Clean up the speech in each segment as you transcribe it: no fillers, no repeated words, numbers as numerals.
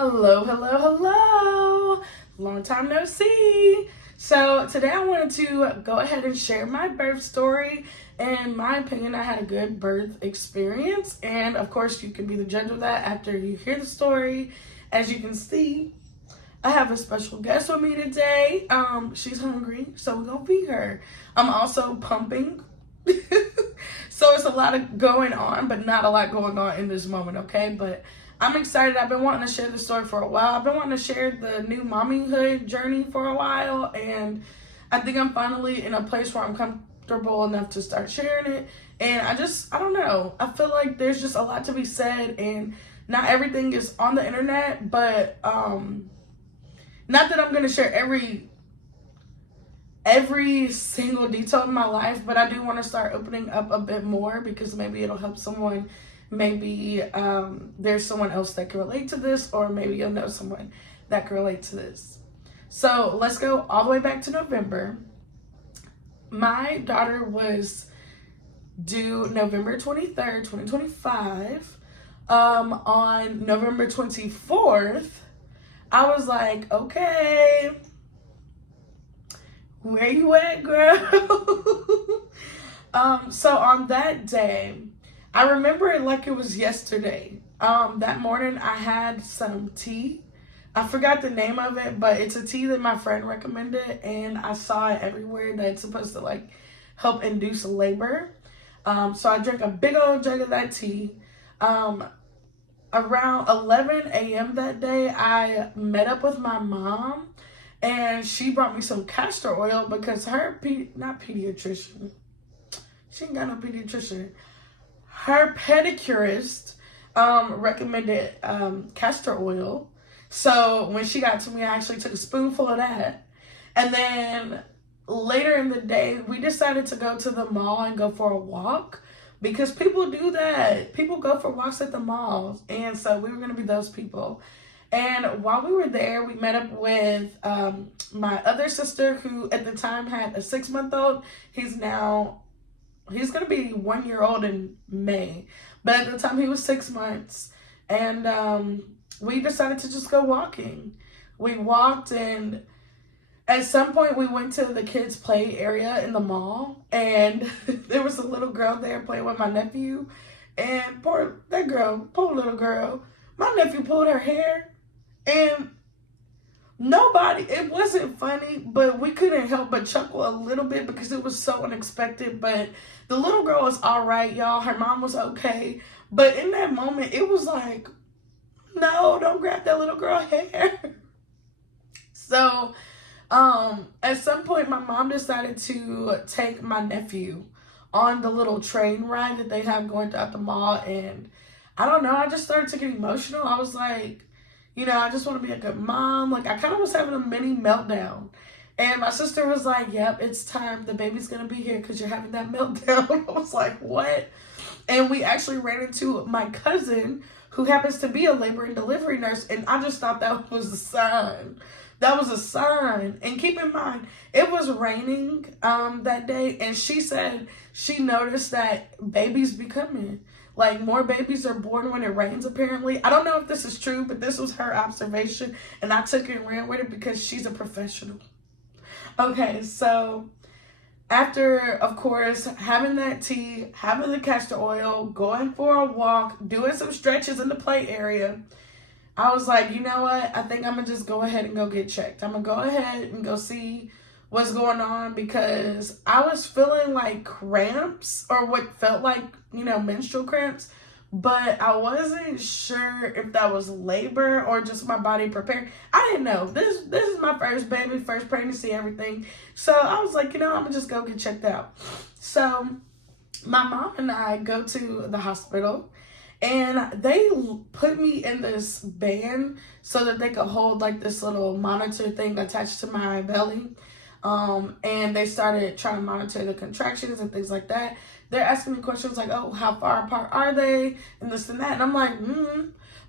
Hello, hello, hello. Long time no see. So today I wanted to go ahead and share my birth story. In my opinion, I had a good birth experience. And of course, you can be the judge of that after you hear the story. As you can see, I have a special guest with me today. She's hungry, so we're gonna feed her. I'm also pumping. So it's a lot of going on, but not a lot going on in this moment, okay? But I'm excited. I've been wanting to share the story for a while. I've been wanting to share the new mommyhood journey for a while, and I think I'm finally in a place where I'm comfortable enough to start sharing it. And I don't know. I feel like there's just a lot to be said, and not everything is on the internet, but not that I'm gonna share every single detail of my life, but I do want to start opening up a bit more because maybe it'll help someone. Maybe there's someone else that can relate to this, or maybe you'll know someone that can relate to this. So let's go all the way back to November. My daughter was due November 23rd, 2025. On November 24th, I was like, okay, where you at, girl? So on that day, I remember it like it was yesterday. That morning I had some tea. I forgot the name of it, but it's a tea that my friend recommended, and I saw it everywhere that it's supposed to like help induce labor. So I drank a big old jug of that tea. Around 11 a.m. that day, I met up with my mom, and she brought me some castor oil because her not pediatrician, she ain't got no pediatrician. Her pedicurist recommended castor oil. So when she got to me, I actually took a spoonful of that. And then later in the day, we decided to go to the mall and go for a walk because people do that. People go for walks at the malls. And so we were going to be those people. And while we were there, we met up with my other sister who at the time had a 6-month-old. He's going to be 1 year old in May. But at the time, he was 6 months. And we decided to just go walking. We walked, and at some point, we went to the kids' play area in the mall. And there was a little girl there playing with my nephew. And poor little girl, my nephew pulled her hair. And it wasn't funny, but we couldn't help but chuckle a little bit because it was so unexpected. But the little girl was all right, y'all. Her mom was okay. But in that moment, it was like, no, don't grab that little girl hair. So at some point, my mom decided to take my nephew on the little train ride that they have going throughout the mall. And I don't know, I just started to get emotional. I was like, I just want to be a good mom. Like, I kind of was having a mini meltdown. And my sister was like, yep, it's time. The baby's going to be here because you're having that meltdown. I was like, what? And we actually ran into my cousin who happens to be a labor and delivery nurse. And I just thought that was a sign. That was a sign. And keep in mind, it was raining that day. And she said she noticed that babies be coming. Like, more babies are born when it rains, apparently. I don't know if this is true, but this was her observation. And I took it and ran with it because she's a professional. Okay, so after, of course, having that tea, having the castor oil, going for a walk, doing some stretches in the play area, I was like, you know what? I think I'm going to just go ahead and go get checked. I'm going to go ahead and go see what's going on because I was feeling like cramps or what felt like, menstrual cramps, but I wasn't sure if that was labor or just my body preparing. I didn't know. This is my first baby, first pregnancy, everything. So I was like, I'm going to just go get checked out. So my mom and I go to the hospital. And they put me in this band so that they could hold like this little monitor thing attached to my belly. And they started trying to monitor the contractions and things like that. They're asking me questions like, oh, how far apart are they? And this and that. And I'm like,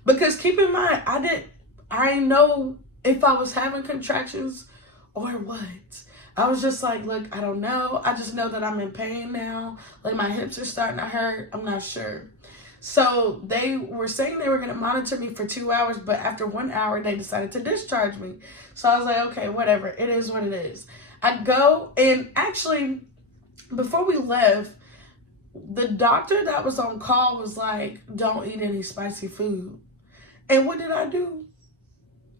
Because keep in mind, I didn't know if I was having contractions or what. I was just like, look, I don't know. I just know that I'm in pain now. Like, my hips are starting to hurt. I'm not sure. So they were saying they were going to monitor me for 2 hours, but after 1 hour, they decided to discharge me. So I was like, okay, whatever. It is what it is. I go, and actually, before we left, the doctor that was on call was like, don't eat any spicy food. And what did I do?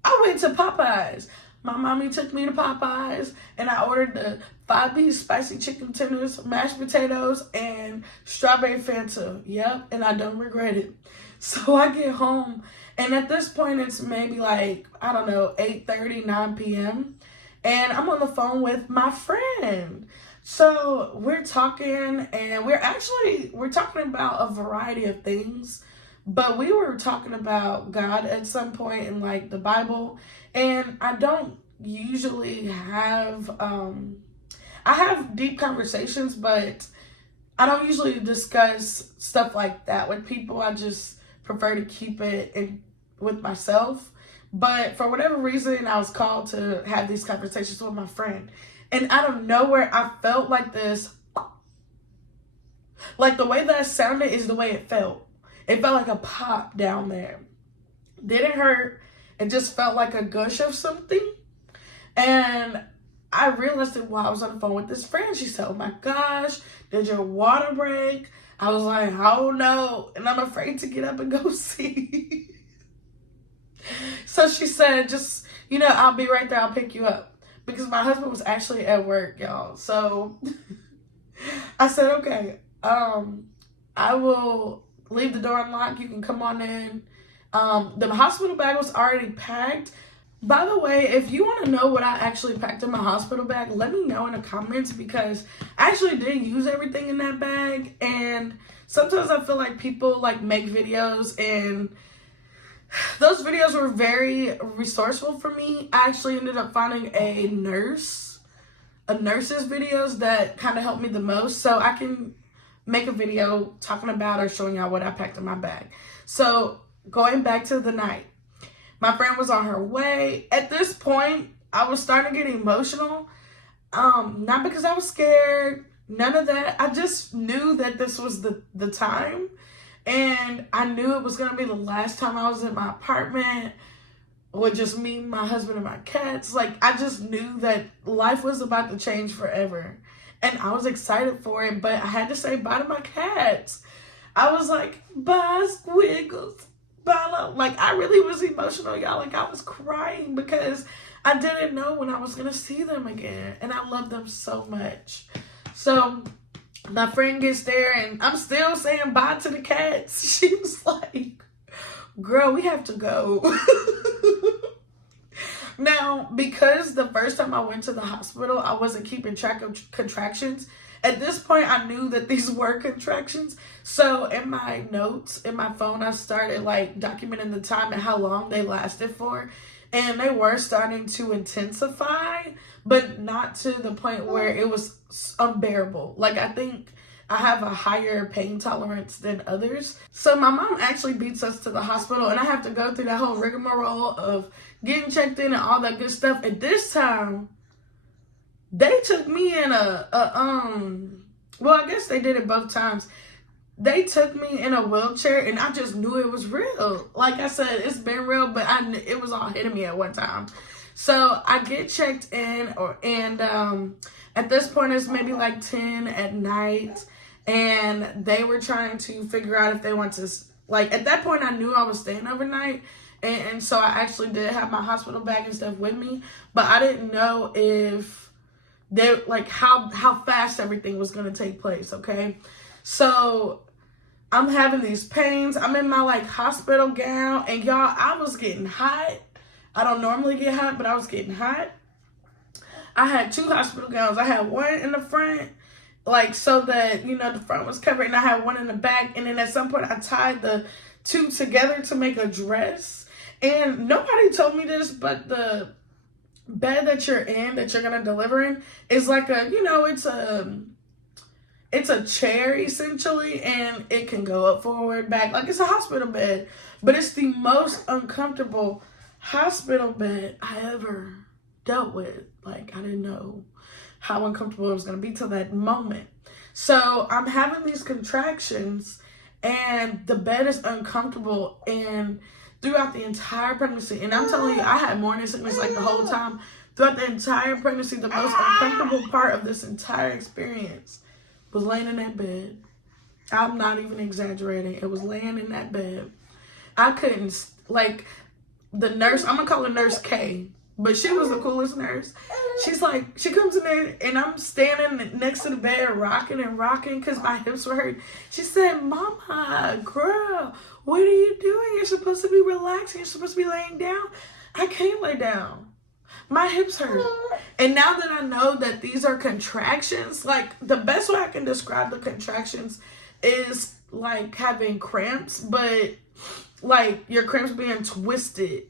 I went to Popeyes. My mommy took me to Popeyes, and I ordered the 5-piece spicy chicken tenders, mashed potatoes, and strawberry Fanta. Yep, and I don't regret it. So I get home, and at this point, it's maybe like, I don't know, 8:30, 9 p.m., and I'm on the phone with my friend. So we're talking, and we're talking about a variety of things, but we were talking about God at some point in like the Bible. And I don't usually have, I have deep conversations, but I don't usually discuss stuff like that with people. I just prefer to keep it with myself. But for whatever reason, I was called to have these conversations with my friend. And out of nowhere, I felt like this, like the way that sounded is the way it felt. It felt like a pop down there. Didn't hurt. It just felt like a gush of something. And I realized it while I was on the phone with this friend. She said, oh my gosh, did your water break? I was like, oh no. And I'm afraid to get up and go see. So she said, just, I'll be right there. I'll pick you up. Because my husband was actually at work, y'all. So I said, okay, I will leave the door unlocked. You can come on in. The hospital bag was already packed. By the way, if you want to know what I actually packed in my hospital bag, let me know in the comments, because I actually didn't use everything in that bag. And sometimes I feel like people like make videos, and those videos were very resourceful for me. I actually ended up finding a nurse's videos that kind of helped me the most, so I can make a video talking about or showing y'all what I packed in my bag. So going back to the night, my friend was on her way. At this point, I was starting to get emotional. Not because I was scared, none of that. I just knew that this was the time. And I knew it was going to be the last time I was in my apartment with just me, my husband, and my cats. Like, I just knew that life was about to change forever. And I was excited for it, but I had to say bye to my cats. I was like, bye, Squiggles. Bye. Like, I really was emotional, y'all. Like, I was crying because I didn't know when I was going to see them again. And I love them so much. So my friend gets there, and I'm still saying bye to the cats. She was like, girl, we have to go. Now, because the first time I went to the hospital, I wasn't keeping track of contractions. At this point, I knew that these were contractions. So in my notes, in my phone, I started like documenting the time and how long they lasted for. And they were starting to intensify, but not to the point where it was unbearable. Like, I think I have a higher pain tolerance than others. So my mom actually beats us to the hospital, and I have to go through that whole rigmarole of getting checked in and all that good stuff. And this time, they took me in well, I guess they did it both times. They took me in a wheelchair, and I just knew it was real. Like I said, it's been real, but it was all hitting me at one time. So I get checked in, and at this point, it's maybe like 10 at night, and they were trying to figure out if they want to, like, at that point, I knew I was staying overnight, and so I actually did have my hospital bag and stuff with me, but I didn't know if they, like, how fast everything was going to take place, okay? So I'm having these pains. I'm in my, like, hospital gown, and y'all, I was getting hot. I don't normally get hot, but I was getting hot. I had 2 hospital gowns. I had one in the front, like, so that, the front was covered, and I had one in the back, and then at some point, I tied the 2 together to make a dress, and nobody told me this, but the bed that you're in, that you're going to deliver in, is like it's a chair, essentially, and it can go up, forward, back, like it's a hospital bed, but it's the most uncomfortable hospital bed I ever dealt with. Like, I didn't know how uncomfortable it was going to be till that moment. So I'm having these contractions, and the bed is uncomfortable. And throughout the entire pregnancy, and I'm telling you, I had morning sickness like the whole time. Throughout the entire pregnancy, the most uncomfortable part of this entire experience was laying in that bed. I'm not even exaggerating. It was laying in that bed. I couldn't, like, the nurse, I'm going to call her Nurse K, but she was the coolest nurse. She's like, she comes in there and I'm standing next to the bed rocking and rocking because my hips were hurt. She said, "Mama, girl, what are you doing? You're supposed to be relaxing. You're supposed to be laying down." I can't lay down. My hips hurt. And now that I know that these are contractions, like the best way I can describe the contractions is like having cramps, but like your cramps being twisted.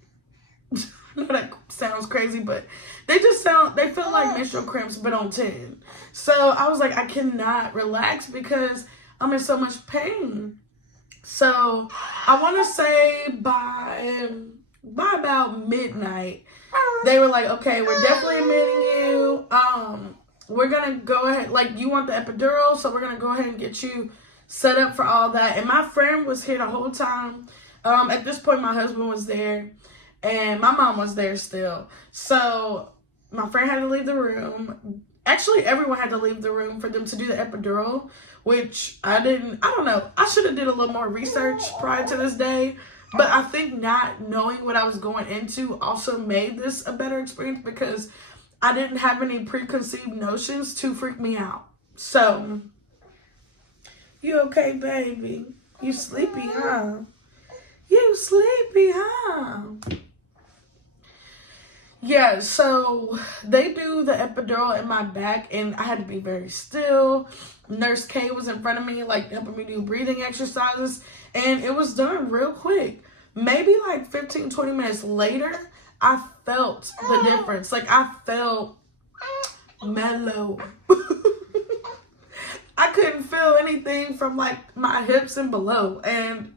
I know that sounds crazy, but they feel like menstrual cramps, but on 10. So I was like, I cannot relax because I'm in so much pain. So I want to say by about midnight, they were like, okay, we're definitely admitting you. We're going to go ahead, like, you want the epidural, so we're going to go ahead and get you set up for all that. And my friend was here the whole time. At this point, my husband was there, and my mom was there still. So my friend had to leave the room. Actually, everyone had to leave the room for them to do the epidural, which I don't know. I should have did a little more research prior to this day. But I think not knowing what I was going into also made this a better experience because I didn't have any preconceived notions to freak me out. So, you okay, baby? You sleepy, huh? You sleepy, huh? Yeah, so they do the epidural in my back, and I had to be very still. Nurse K was in front of me, like, helping me do breathing exercises, and it was done real quick. Maybe, like, 15, 20 minutes later, I felt the difference. Like, I felt mellow. I couldn't feel anything from, like, my hips and below, and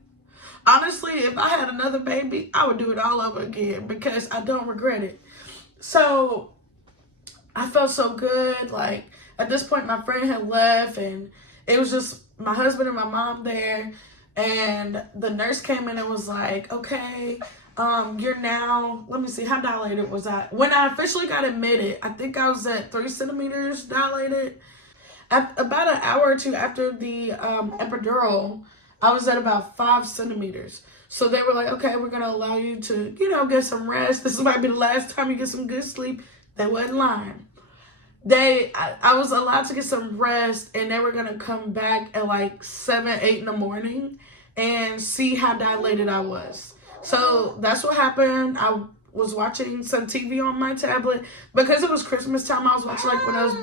honestly, if I had another baby, I would do it all over again because I don't regret it. So I felt so good. Like, at this point, my friend had left, and it was just my husband and my mom there. And the nurse came in and was like, okay, you're now, let me see, how dilated was I? When I officially got admitted, I think I was at 3 centimeters dilated. About an hour or two after the epidural, I was at about 5 centimeters. So they were like, okay, we're going to allow you to, get some rest. This might be the last time you get some good sleep. They wasn't lying. I was allowed to get some rest, and they were going to come back at like 7, 8 in the morning and see how dilated I was. So that's what happened. I was watching some TV on my tablet. Because it was Christmas time, I was watching like when I was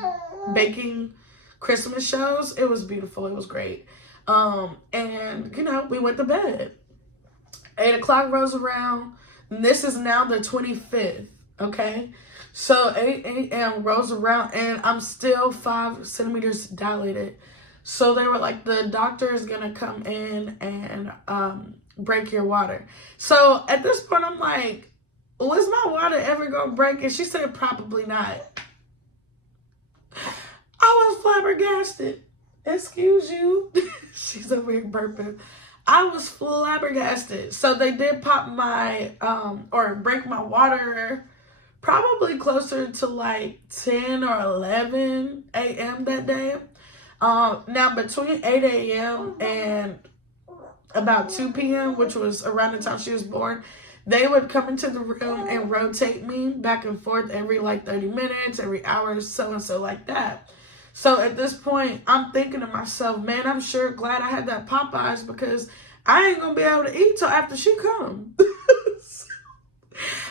baking Christmas shows. It was beautiful. It was great. And, we went to bed. 8 o'clock rolls around. And this is now the 25th, okay? So 8 a.m. rolls around, and I'm still 5 centimeters dilated. So they were like, the doctor is going to come in and break your water. So at this point, I'm like, was my water ever going to break? And she said, probably not. I was flabbergasted. Excuse you. She's over here burping. I was flabbergasted. So they did pop my, or break my water probably closer to like 10 or 11 a.m. that day. Now between 8 a.m. and about 2 p.m., which was around the time she was born, they would come into the room and rotate me back and forth every like 30 minutes, every hour, so like that. So at this point, I'm thinking to myself, man, I'm sure glad I had that Popeyes because I ain't going to be able to eat till after she comes.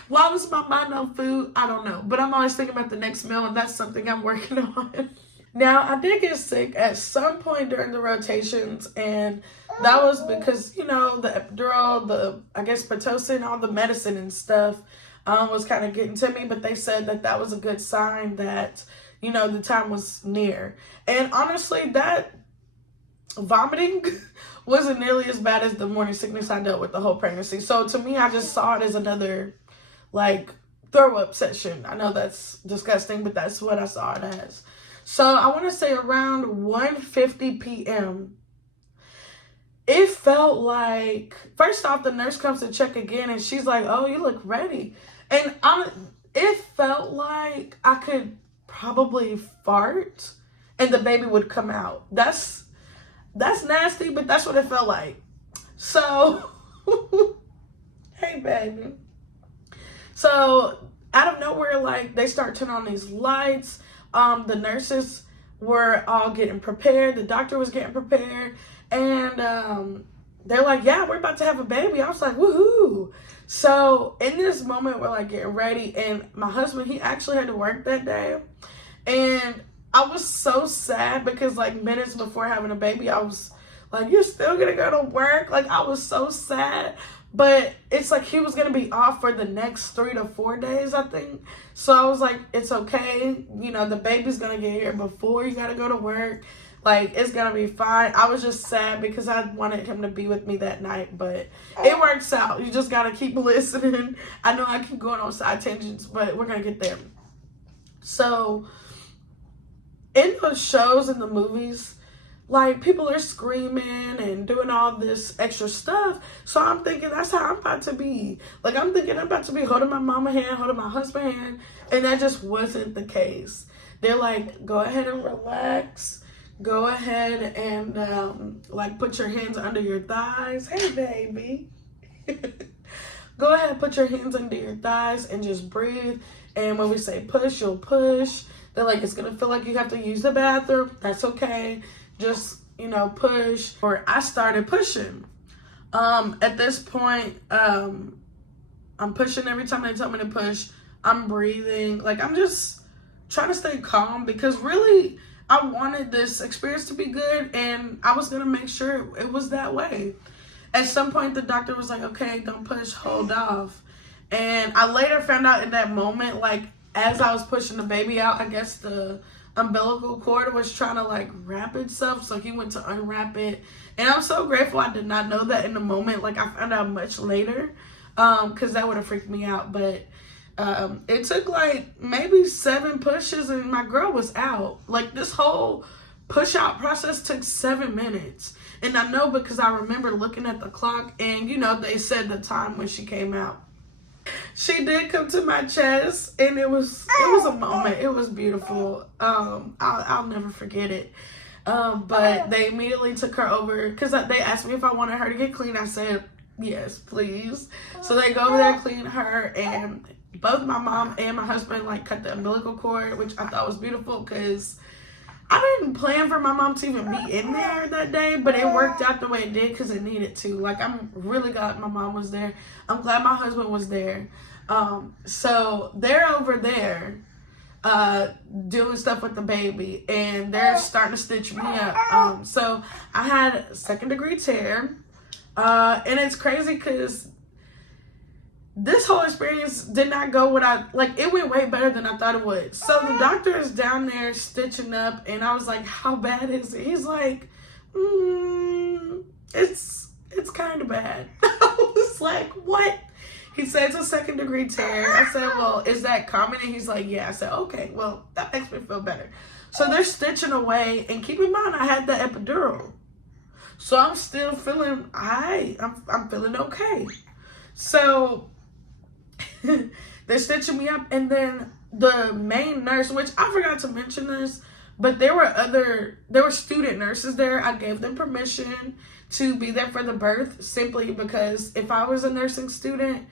Why was my mind on food? I don't know. But I'm always thinking about the next meal, and that's something I'm working on. Now, I did get sick at some point during the rotations, and that was because, the epidural, I guess Pitocin, all the medicine and stuff was kind of getting to me. But they said that was a good sign that the time was near. And honestly, that vomiting wasn't nearly as bad as the morning sickness I dealt with the whole pregnancy. So to me, I just saw it as another, like, throw up session. I know that's disgusting, but that's what I saw it as. So I want to say around 1:50 p.m., it felt like, first off, the nurse comes to check again and she's like, oh, you look ready. And it felt like I could probably fart and the baby would come out. That's nasty, but that's what it felt like. So, hey, baby. So, out of nowhere, like, they start turning on these lights. The nurses were all getting prepared. The doctor was getting prepared. And they're like, yeah, we're about to have a baby. I was like, woohoo. So, in this moment, we're, like, getting ready. And my husband, he actually had to work that day. And I was so sad because, like, minutes before having a baby, I was like, you're still gonna go to work? Like, I was so sad. But it's like he was gonna be off for the next 3 to 4 days, I think. So I was like, it's okay. You know, the baby's gonna get here before you gotta go to work. Like, it's gonna be fine. I was just sad because I wanted him to be with me that night. But it works out. You just gotta keep listening. I know I keep going on side tangents, but we're gonna get there. So, in the shows and the movies, like, people are screaming and doing all this extra stuff. So I'm thinking that's how I'm about to be. Like, I'm thinking I'm about to be holding my mama hand, holding my husband hand. And that just wasn't the case. They're like, go ahead and relax. Go ahead and, like, put your hands under your thighs. Hey, baby. Go ahead and put your hands under your thighs and just breathe. And when we say push, you'll push. They're like, it's going to feel like you have to use the bathroom. That's okay. Just, you know, push. Or I started pushing. At this point, I'm pushing every time they tell me to push. I'm breathing. Like, I'm just trying to stay calm because really I wanted this experience to be good and I was going to make sure it was that way. At some point, the doctor was like, okay, don't push, hold off. And I later found out in that moment, like, as I was pushing the baby out, I guess the umbilical cord was trying to, like, wrap itself, so he went to unwrap it. And I'm so grateful I did not know that in the moment. Like, I found out much later, because that would have freaked me out. But it took, like, maybe 7 pushes, and my girl was out. Like, this whole push-out process took 7 minutes. And I know because I remember looking at the clock, and, you know, they said the time when she came out. She did come to my chest, and it was a moment. It was beautiful. I'll never forget it. But they immediately took her over because they asked me if I wanted her to get clean. I said yes, please. So they go over there, clean her, and both my mom and my husband, like, cut the umbilical cord, which I thought was beautiful because I didn't plan for my mom to even be in there that day, but it worked out the way it did because it needed to. Like, I'm really glad my mom was there. I'm glad my husband was there. So they're over there doing stuff with the baby, and they're starting to stitch me up. So I had a 2nd-degree tear, and it's crazy because this whole experience did not go it went way better than I thought it would. So the doctor is down there stitching up, and I was like, how bad is it? He's like, it's kind of bad. I was like, what? He said it's a 2nd-degree tear. I said, well, is that common? And he's like, yeah. I said, okay, well, that makes me feel better. So they're stitching away, and keep in mind, I had the epidural. So I'm still feeling, I'm feeling okay. So they're stitching me up, and then the main nurse, which I forgot to mention this, but there were student nurses there. I gave them permission to be there for the birth simply because if I was a nursing student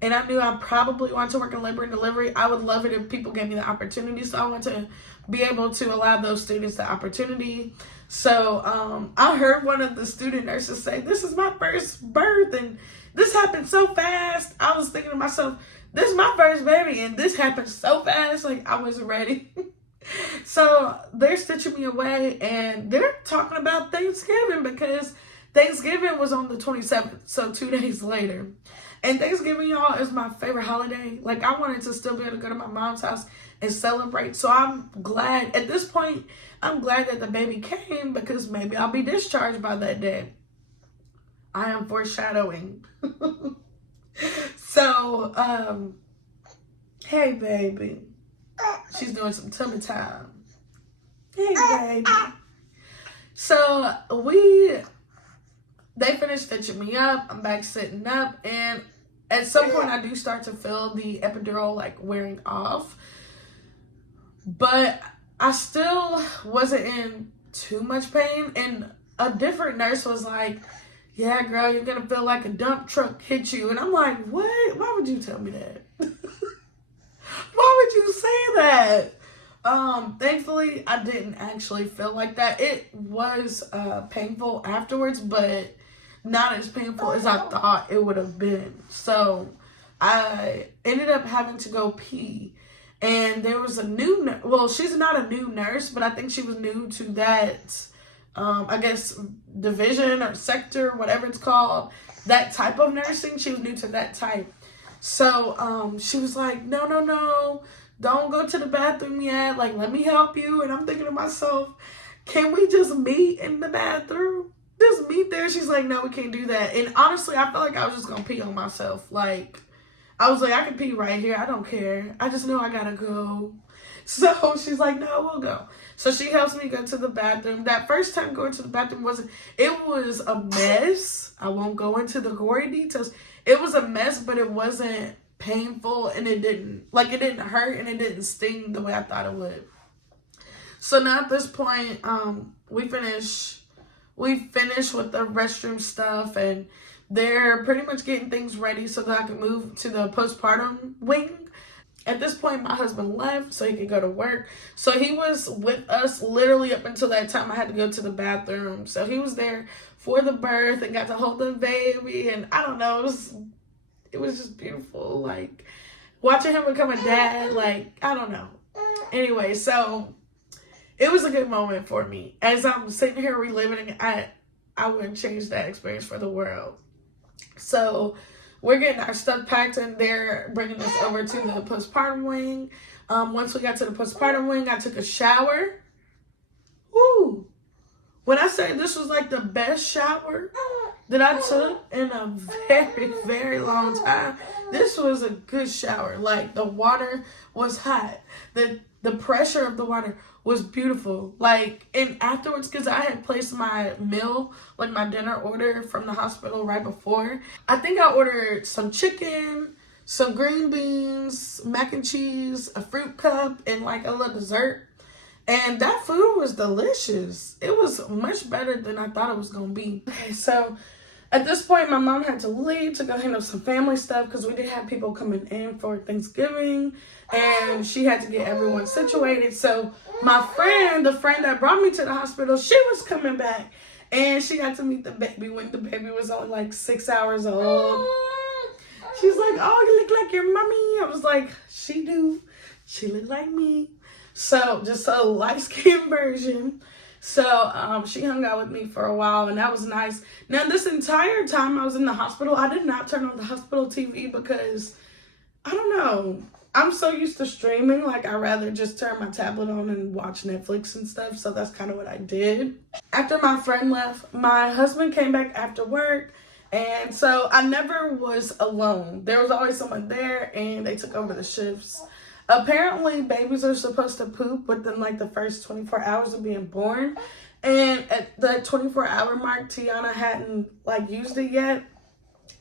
and I knew I probably wanted to work in labor and delivery, I would love it if people gave me the opportunity. So I want to be able to allow those students the opportunity. So I heard one of the student nurses say, this is my first birth and this happened so fast. I was thinking to myself, this is my first baby and this happened so fast. Like, I wasn't ready. So they're stitching me away and they're talking about Thanksgiving because Thanksgiving was on the 27th. So 2 days later. And Thanksgiving, y'all, is my favorite holiday. Like, I wanted to still be able to go to my mom's house and celebrate. So I'm glad, at this point, I'm glad that the baby came because maybe I'll be discharged by that day. I am foreshadowing. So, hey, baby. She's doing some tummy time. Hey, baby. So, they finish stitching me up. I'm back sitting up, and at some point I do start to feel the epidural like wearing off, but I still wasn't in too much pain. And a different nurse was like, yeah, girl, you're gonna feel like a dump truck hit you. And I'm like, what? Why would you tell me that? Why would you say that? Thankfully I didn't actually feel like that. It was painful afterwards, but not as painful as I thought it would have been. So I ended up having to go pee, and there was a new well, she's not a new nurse, but I think she was new to that I guess division or sector, whatever it's called, that type of nursing. She was new to that type. So she was like, no, don't go to the bathroom yet, like, let me help you. And I'm thinking to myself, can we just meet in the bathroom? Just meet there. She's like, no, we can't do that. And honestly, I felt like I was just gonna pee on myself. Like, I was like, I can pee right here, I don't care, I just know I gotta go. So she's like, no, we'll go. So she helps me go to the bathroom. That first time going to the bathroom was a mess. I won't go into the gory details. It was a mess, but it wasn't painful, and it didn't hurt, and it didn't sting the way I thought it would. So now at this point, we finish with the restroom stuff, and they're pretty much getting things ready so that I can move to the postpartum wing. At this point, my husband left so he could go to work. So he was with us literally up until that time I had to go to the bathroom. So he was there for the birth and got to hold the baby. And I don't know, it was just beautiful. Like, watching him become a dad, like, I don't know. Anyway, so it was a good moment for me. As I'm sitting here reliving it, I wouldn't change that experience for the world. So we're getting our stuff packed, and they're bringing us over to the postpartum wing. Once we got to the postpartum wing, I took a shower. Woo! When I say this was like the best shower that I took in a very, very long time, this was a good shower. Like, the water was hot. The pressure of the water was beautiful. Like, and afterwards, because I had placed my meal, like my dinner order from the hospital right before, I think I ordered some chicken, some green beans, mac and cheese, a fruit cup, and like a little dessert. And that food was delicious. It was much better than I thought it was going to be. So at this point, my mom had to leave to go handle some family stuff because we did have people coming in for Thanksgiving, and she had to get everyone situated. So my friend, the friend that brought me to the hospital, she was coming back, and she got to meet the baby when the baby was only like 6 hours old. She's like, oh, you look like your mommy. I was like, she do. She look like me. So just a light-skinned version. So she hung out with me for a while, and that was nice. Now, this entire time I was in the hospital, I did not turn on the hospital TV because, I don't know, I'm so used to streaming. Like, I'd rather just turn my tablet on and watch Netflix and stuff. So that's kind of what I did. After my friend left, my husband came back after work. And so I never was alone. There was always someone there, and they took over the shifts. Apparently, babies are supposed to poop within like the first 24 hours of being born. And at the 24-hour mark, Tiana hadn't like used it yet.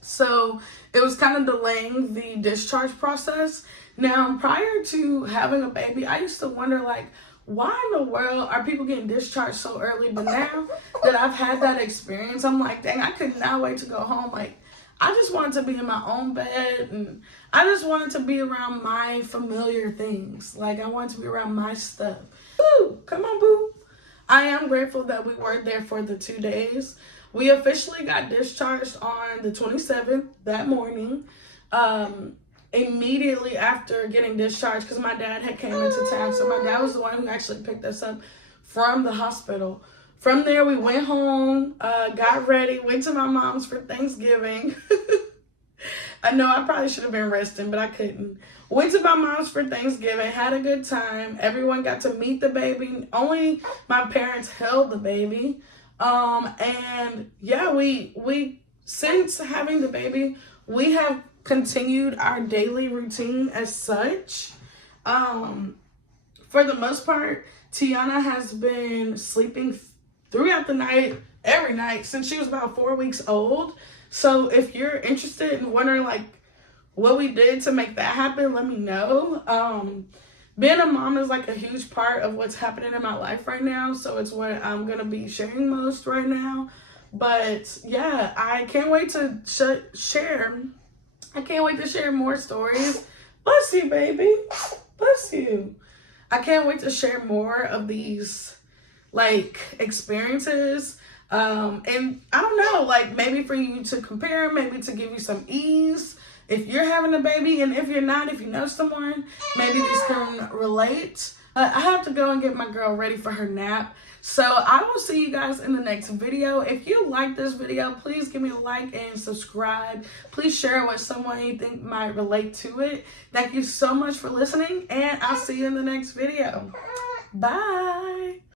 So it was kind of delaying the discharge process. Now, prior to having a baby, I used to wonder, like, why in the world are people getting discharged so early? But now that I've had that experience, I'm like, dang, I could not wait to go home. Like, I just wanted to be in my own bed, and I just wanted to be around my familiar things. Like, I wanted to be around my stuff. Boo! Come on, boo. I am grateful that we were there for the 2 days. We officially got discharged on the 27th that morning. Immediately after getting discharged, because my dad had came into town. So my dad was the one who actually picked us up from the hospital. From there, we went home, got ready, went to my mom's for Thanksgiving. I know I probably should have been resting, but I couldn't. Went to my mom's for Thanksgiving, had a good time. Everyone got to meet the baby. Only my parents held the baby. And yeah, we since having the baby, we have continued our daily routine as such. For the most part, Tiana has been sleeping throughout the night every night since she was about 4 weeks old. So if you're interested and wondering like what we did to make that happen, let me know. Being a mom is like a huge part of what's happening in my life right now. So it's what I'm going to be sharing most right now. But yeah, I can't wait to share. I can't wait to share more stories. Bless you, baby. Bless you. I can't wait to share more of these like experiences. And I don't know, like maybe for you to compare, maybe to give you some ease. If you're having a baby, and if you're not, if you know someone, maybe this can relate. I have to go and get my girl ready for her nap. So I will see you guys in the next video. If you like this video, please give me a like and subscribe. Please share it with someone you think might relate to it. Thank you so much for listening, and I'll see you in the next video. Bye.